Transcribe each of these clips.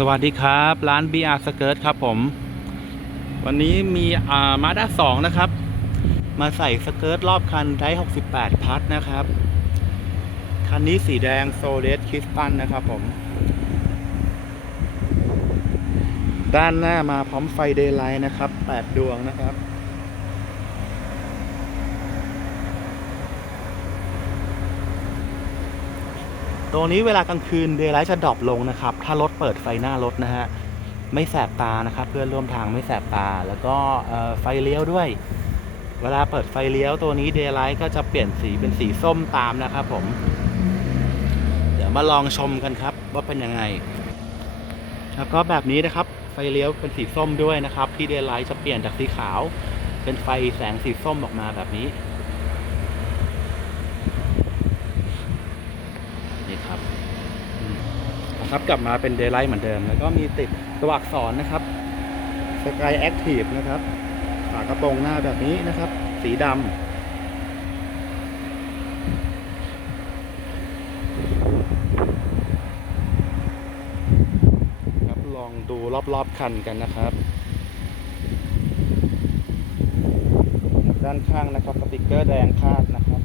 สวัสดีครับ ร้าน BR Skirt ครับผม วันนี้มีอ่ามาด้าสองนะครับ มาใส่สเกิร์ตรอบคันได้68 พัทนะครับ คันนี้สีแดงโซเลสคริสตันนะครับผม ด้านหน้ามาพร้อมไฟเดย์ไลท์นะครับ 8 ดวงนะครับ ตัวนี้เวลากลางคืนเดย์ไลท์จะดรอปลงนะครับ ถ้ารถเปิดไฟหน้ารถนะฮะ ไม่แสบตานะครับ เพื่อนร่วมทางไม่แสบตา แล้วก็ไฟเลี้ยวด้วย เวลาเปิดไฟเลี้ยวตัวนี้เดย์ไลท์ก็จะเปลี่ยนสีเป็นสีส้มตามนะครับผม เดี๋ยวมาลองชมกันครับ ว่าเป็นยังไง แล้วก็แบบนี้นะครับ ไฟเลี้ยวเป็นสีส้มด้วยนะครับ ที่เดย์ไลท์จะเปลี่ยนจากสีขาว เป็นไฟแสงสีส้มออกมาแบบนี้ครับอืม นะครับ กลับมาเป็นเดย์ไลท์เหมือนเดิม แล้วก็มีติดตัวอักษรนะครับ Sky Active นะครับฝากระโปรงหน้าแบบนี้นะครับ สีดำครับลองดูรอบๆคันกันนะครับ ด้านข้างนะครับสติกเกอร์แดงคาดนะครับ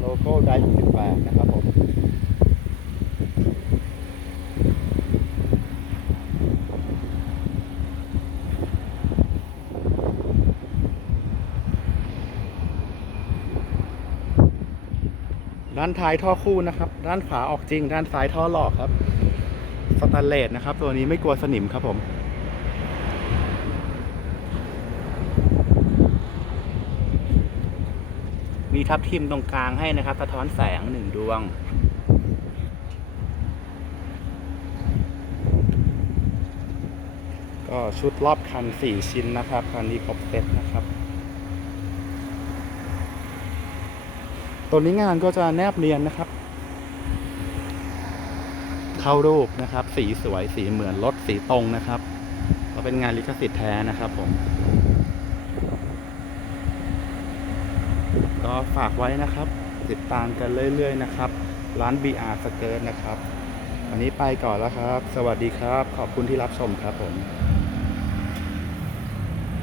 โลโก้ได68นะครับผม ด้านท้ายท่อคู่นะครับ ด้านขวาออกจริง ด้านซ้ายท่อหลอกครับ สแตนเลสนะครับ ตัวนี้ไม่กลัวสนิมครับผม มีทับทิมตรงกลางให้นะครับ สะท้อนแสงหนึ่งดวง ก็ชุดรอบคัน 4 ชิ้นนะครับ คันนี้ครบเซตนะครับ ตัวนี้งานก็จะแนบเนียนนะครับ เข้ารูปนะครับ สีสวยสีเหมือนรถสีตรงนะครับ ก็เป็นงานลิขสิทธิ์แท้นะครับผม ก็ฝากไว้นะครับ ติดตามกันเรื่อยๆนะครับ ร้าน BR Skirt นะครับ วันนี้ไปก่อนแล้วครับ สวัสดีครับ ขอบคุณที่รับชมครับผม